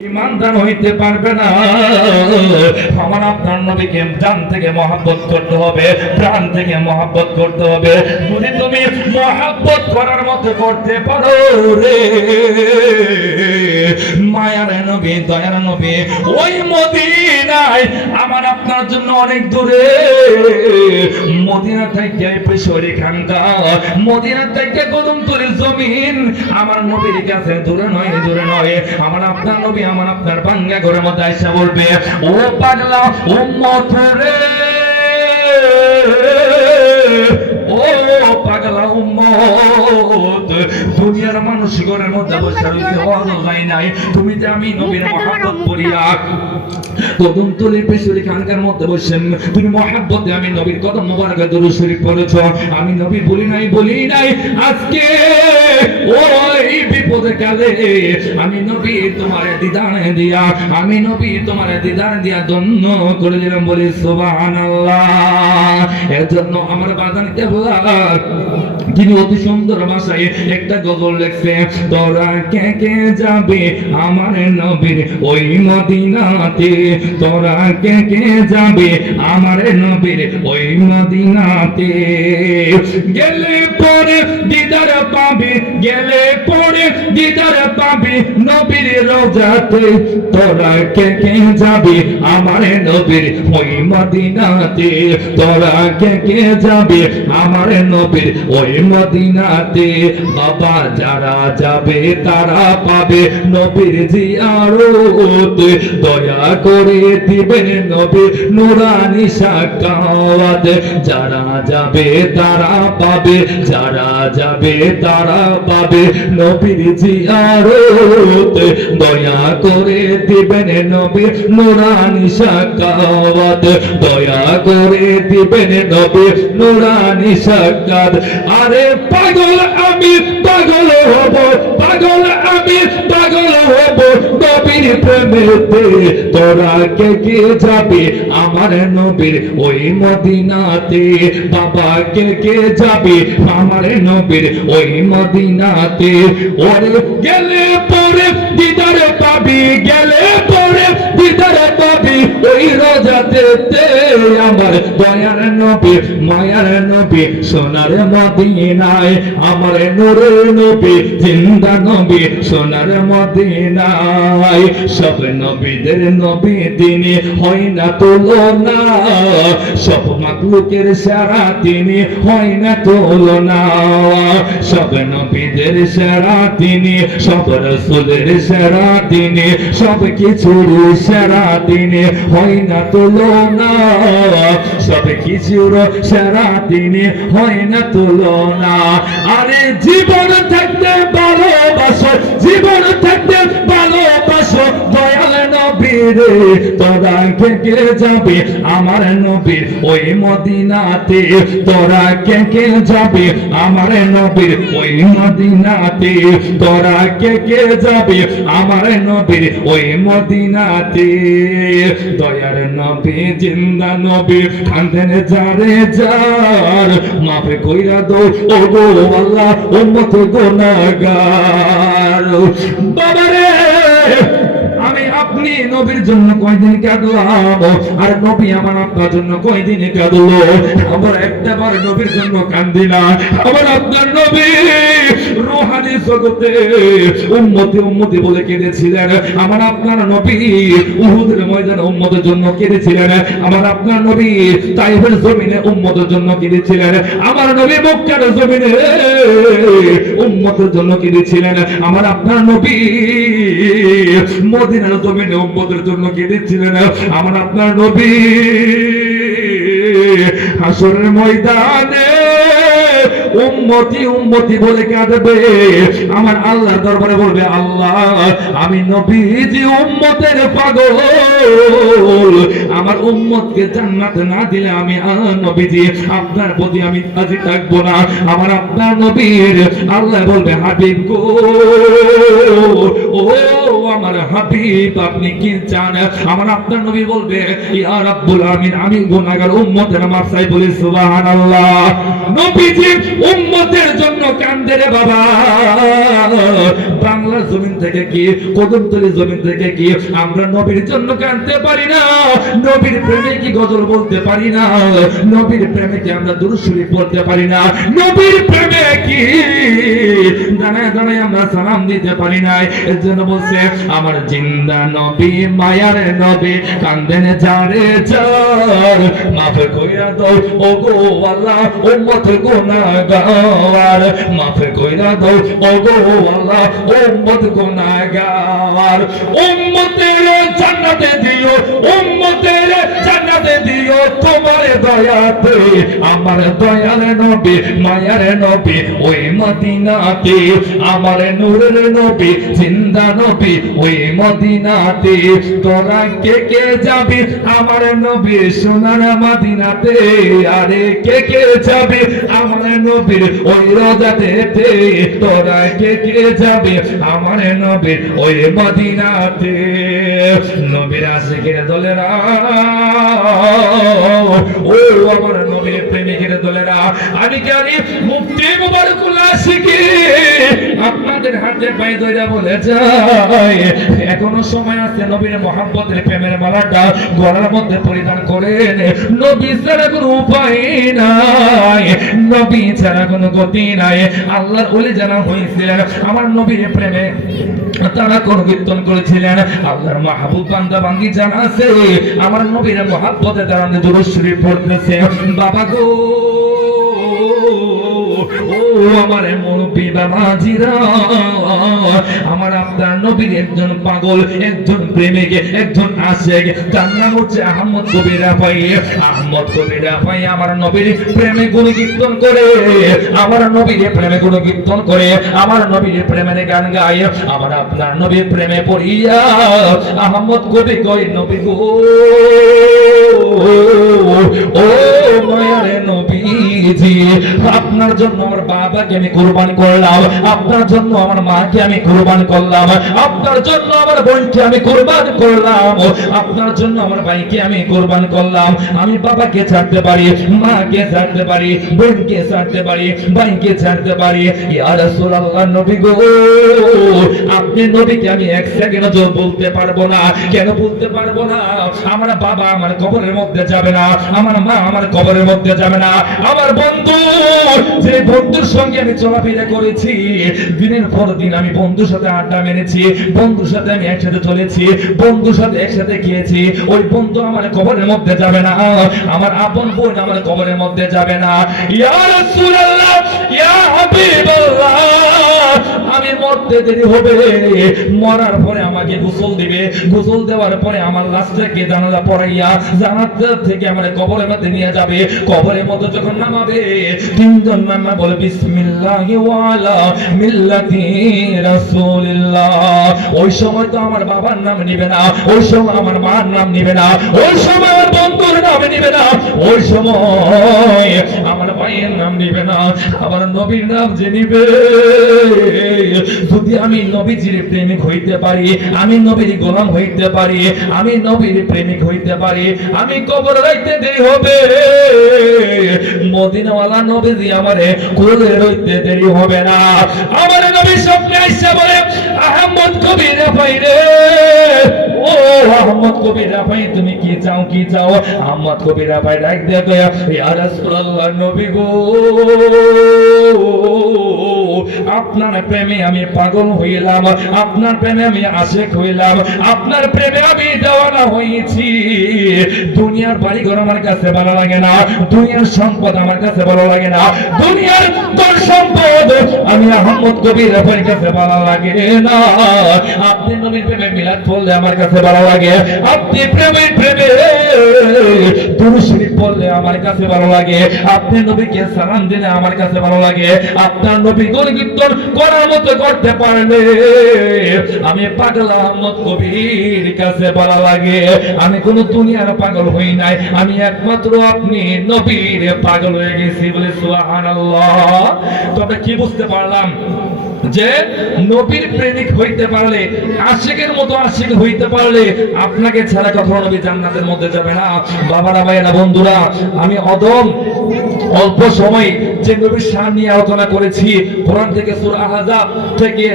ইমানদার হইতে পারবে না। আমার আপনার নবীকে জান থেকে মহব্বত করতে হবে, প্রাণ থেকে মহব্বত করতে হবে। যদি তুমি মহব্বত করার মতো করতে পারো রে মায়ার নবী, দয়ার নবী ওই মদিনায় আমার আপনার জন্য অনেক দূরে। মদিনা থেকে পেশরি খানকা, মদিনা থেকে কদমতলির জমিন আমার নবীর কাছে দূরে নয়, দূরে নয়। আমার আপনার নবী আমার আপনার বাংলা ঘরের মধ্যে আইসা বলবে, ও পাগলা উম্মত রে, ও পাগলা উম্মত, দুনিয়ার মানুষ ঘরের মধ্যে বসে রয়েছে, অজাই নাই তুমি যে আমি নবীর মহব্বত করিয়া কদমতলির পেশরি খানকার মধ্যে বসেন, তুমি মহব্বতে আমি নবীর কদম মোবারকে দরুদ শরীফ পড়েছো। আমি নবী বলি নাই আজকে ওই বিপদে কালে আমি নবী তোমার দিদার দিয়া, আমি নবী তোমার দিদার দিয়া ধন্য করে দিলাম, বলি সুবহানাল্লাহ। এর জন্য আমার বাদান কেবলা তিনি অতি সুন্দর ভাষায় একটা গজল লিখছে, তোরা কে কে যাবে আমার নবীর ওই মদিনাতে, তোরা কে কে যাবে আমার নবীর ওই মদিনাতে, গেলে পরে দিদার পাবে, গেলে পরে দিদার পাবে নবীর রওজাতে, তোরা কে কে যাবে আমার নবীর ওই মদিনাতে, তোরা কে কে যাবে আমার নবীর ওই মদিনাতে। বাবা যারা যাবে তারা পাবে নবীর জিয়ারত, দয়া করে দিবেন নবীর নুরানি সাকাওয়াত। যারা যাবে তারা পাবে, যারা যাবে তারা পাবে নবীর জিয়ারত, দয়া করে দিবেন নবীর নুরানি সাকাওয়াত, দয়া করে দিবেন নবীর নুরানি সাকাত। আরে পাগল আমি পাগল হব, পাগল আমি পাগল হব নবীর প্রেমেতে, তোরা কে কে যাবে আমার নবীর ওই মদিনাতে, বাবা কে কে যাবে আমার নবীর ওই মদিনাতে। ওরে গেলে পরে দিদার পাবি, গেলে পরে দিদার পাবি ওই রোজাতে, আমার দয়ার নবী মায়ার নবী সোনার মদিনায়, আমার নূরের নবী জিন্দা নবী সোনার মদিনায়। সব নবীদের নবী তিনি হয় না তুলনা, সব মাখলুকের সেরা তিনি হয় না তুলনা, সব নবীদের সেরা তিনি, সব রাসূলের সেরা তিনি, সব কিছুর সেরা তিনি হয় না তুলনা, সব কিছুর সেরা তিনি হয় না তুলনা। আরে জীবন থাকতে ভালোবাসো, জীবন থাকতে ভালোবাসো দয়াল নবীরে, তোরা কে কে যাবে আমার নবীর ওই মদিনাতে, তোরা কে কে যাবে আমার নবীর ওই মদিনাতে, তোরা কে কে যাবে আমার নবীর ওই মদিনাতে। দয়ার নবী জিন্দা নবী কাঁদেন যারে যার, মাফে কইরা দো ও গো আল্লাহ উম্মত গুনাহগার। বাবারে আমি আপনি নবীর জন্য কয়দিন কাঁদলাম, আর নবী আমার আপনার জন্য কয়দিন কাঁদলো। আমার একটা বার নবীর জন্য কান্দি না, আমার আপনার নবী রূহানি জগতে উম্মতি উম্মতি বলে কেঁদেছিলেন। আমার আপনার নবী উহুদের ময়দানে উম্মতের জন্য কেঁদেছিলেন, আমার আপনার নবী তাইফের জমিনে উম্মতের জন্য কেঁদেছিলেন, আমার নবী মক্কার জমিনে উম্মতের জন্য কেঁদেছিলেন, আমার আপনার নবী মদিনার জমিনে উম্মতের জন্য কেঁদেছিলেন, আমার আপনার নবী হাসরের ময়দানে উম্মতি উম্মতি বলে কাঁদবে। আমার আল্লাহ দরবারে বলবে, আল্লাহ আমি নবীজি উম্মতের পাগল, আমার উম্মতকে জান্নাতে না দিলে আমি নবীজি আপনার প্রতি আমি রাজি থাকবো না। আমার আপনার নবীর আল্লাহ বলবে, হাবিব গো, ও আমার হাবিব আপনি কি চান? আমার আপনার নবী বলবে, ইয়া রাব্বুল আমিন আমি গুনাহগার উম্মতের মাফ চাই, বলি সুবহানাল্লাহ। নবীজি উম্মতের জন্য কান্দে রে বাবা। বাংলার জমিন থেকে কি, কদমতলী জমিন থেকে কি আমরা নবীর জন্য কাঁদতে পারি না? নবীর প্রেমে কি গজল বলতে পারি না? নবীর প্রেমে কি আমরা দুরূদ শরীফ পড়তে পারি না? নবীর প্রেমে কি দাঁড়ায় দাঁড়ায় আমরা সালাম দিতে পারি না? এর জন্য বলছে আমার জিন্দা নবী মায়ার নবী কান্দেন যারে যার, মাফ কইরা দাও ওগো আল্লাহ উম্মত গুনাহগার, মাফ কইরা দাও ওগো আল্লাহ উম্মত গুনাহগার। উম্মতের জান্নাতে দিও, উম্মতের জান্নাতে দিও তোমার দয়াতে, আমার দয়ার নবী মায়ার নবী ওই মদিনাতে, আমার নূরের নবী জিন্দা নবী ওই মদিনাতে। তোরা কে কে যাবি আমার নবী সোনার মদিনাতে, আরে কে কে যাবি আমার নবীর ওই রোজাতে, তোরা কে কে যাবি আমার নবীর ওই মদিনাতে। নবীর আশিকের দলেরা, ও আমার নবীর প্রেমিকের দলেরা, আমি জানি মুফতি মুবারকুল আশিকি আপনাদের হাতে পায়ে ধরে বলে যায় এখনো সময় আছে নবীর মহব্বতের প্রেমের মালাটা গলার মধ্যে পরিধান করেন। নবী ছাড়া কোনো উপায় নাই, নবী ছাড়া কোনো গতি নাই। আল্লাহর ওলি যারা হয়েছিলেন আমার নবীর প্রেমে তারা কোন কীর্তন করেছিলেন। আল্লাহর মাহবুব বান্দা বান্দি যারা আছে আমার নবীর মহব্বতে তারা দুরূদ শরীফ পড়তেছে। বাবা গো, ও আমার মুরব্বি বাবাজিরা, আমার আপনার নবীর একজন পাগল, একজন প্রেমিক, একজন আশিক, তার নাম হচ্ছে আহমদ কবির রাফাই। আহমদ কবির রাফাই আমার নবীর প্রেমে গুণ কীর্তন করে, আমার নবীর প্রেমে গুণ কীর্তন করে, আমার নবীর প্রেমের গান গায়। আমার আপনার নবীর প্রেমে পড়িয়া আহমদ কবি কই নবী গো, ও মায়ার নবীজি, আপনার জন্য আমার বাবাকে আমি কুরবান করলাম, আপনার জন্য আমার মাকে আমি কুরবান করলাম, আপনার জন্য আমার বোনকে আমি কুরবান করলাম, আপনার জন্য আমার ভাইকে আমি কুরবান করলাম। আমি বাবাকে ছাড়তে পারি, মাকে ছাড়তে পারি, বোনকে ছাড়তে পারি, ভাইকে ছাড়তে পারি। ইয়া রাসূলুল্লাহ নবী গো, আপনি নবীকে আমি এক সেকেন্ড বলতে পারবো না। কেন বলতে পারবো না? আমার বাবা আমার কবরের মধ্যে যাবে না, আমার মা আমার কবরের মধ্যে যাবে না, আমার বন্ধু যে বন্ধুর সঙ্গে আমি চলাফেরা করেছি, দিনের পর দিন আমি বন্ধুর সাথে আড্ডা মেরেছি, বন্ধুর সাথে আমি একসাথে চলেছি, বন্ধুর সাথে একসাথে খেয়েছি, ওই বন্ধু আমার কবরের মধ্যে যাবে না, আমার আপন বোন আমার কবরের মধ্যে যাবে না। ইয়া রাসূলুল্লাহ, ইয়া হাবিবাল্লাহ, আমি মরতে দেরি হবে, মরার পরে আমাকে গোসল দিবে, গোসল দেওয়ার পরে আমার লাশটাকে জানালা পড়াইয়া জানালা থেকে আমার কবরের মধ্যে নিয়ে যাবে। কবরের মধ্যে যখন নামাবে তিনজন নামা বলে বিসমিল্লাহি ওয়া আলা মিল্লাতি রাসূলিল্লাহ। ওই সময় তো আমার বাবার নাম নিবে না, ওই সময় আমার মার নাম নিবে না, ওই সময় আমার বন্ধুর নাম নিবে না, ওই সময় আমার ভাইয়ের নাম নিবে না, আমার নবীর নাম যে নিবে। যদি আমি নবীজির প্রেমিক হইতে পারি, আমি নবীর গোলাম হইতে পারি, আমি নবীর প্রেমিক হইতে পারি, আমি কবর রাইতে দেরি হবে, মদিনাওয়ালা নবীজি আমারে কোলে রইতে দেরি হবে না। আমার নবী স্বপ্নে আইসা বলে আহমদ কবির রাফাই রে, ও আহমদ কবির রাফাই তুমি কি চাও, কি চাও? আহমদ কবির রাফাই ডাক দিয়ে কয়া ইয়া রাসূলুল্লাহ নবী গো, আপনার প্রেমে আমি পাগল হইলাম, আপনার প্রেমে আমি আশিক হইলাম, আপনার প্রেমে আমি দেওয়ানা হয়েছি। দুনিয়ার বাড়িঘর আমার কাছে ভালো লাগে না, দুনিয়ার সম্পদ আমার কাছে ভালো লাগে না, দুনিয়ার ধন সম্পদ আমি আহমদ কবির রাফাইর কাছে ভালো লাগে না। আপনি নবীর প্রেমে মিলাদ পড়লে আমার কাছে ভালো লাগে, আপনি প্রেমের প্রেমে দুরূদ শরীফ পড়লে আমার কাছে ভালো লাগে, আপনি নবীকে সালাম দিলে আমার কাছে ভালো লাগে, আপনার নবী গুণ কীর্তন করার মতো করতে পারলে আমি পাগল আহমদ কবির কাছে ভালো লাগে। আমি কোন দুনিয়ার পাগল হই নাই, আমি একমাত্র আপনি নবীর পাগল হয়ে গেছি বলে সুবহানাল্লাহ। তো আমরা কি বুঝতে পারলাম? যে নবীর প্রেমিক হইতে পারলে, আশিকের মতো আশিক হইতে পারলে আপনাকে ছাড়া কখনো নবী জান্নাতের মধ্যে যাবে না। বাবারা, ভাইয়েরা, বন্ধুরা, আমি অল্প সময় যে নবীর শান নিয়ে আলোচনা করেছি, কোরআন থেকে সূরা আহজাব থেকে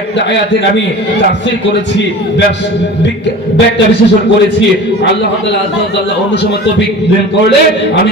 একটা আয়াতের আমি তাফসীর করেছি, ব্যাখ্যা বিশ্লেষণ করেছি। আল্লাহ তাআলা আজ্জা ওয়া জাল্লা অন্য সময় তৌফিক দান করলে আমি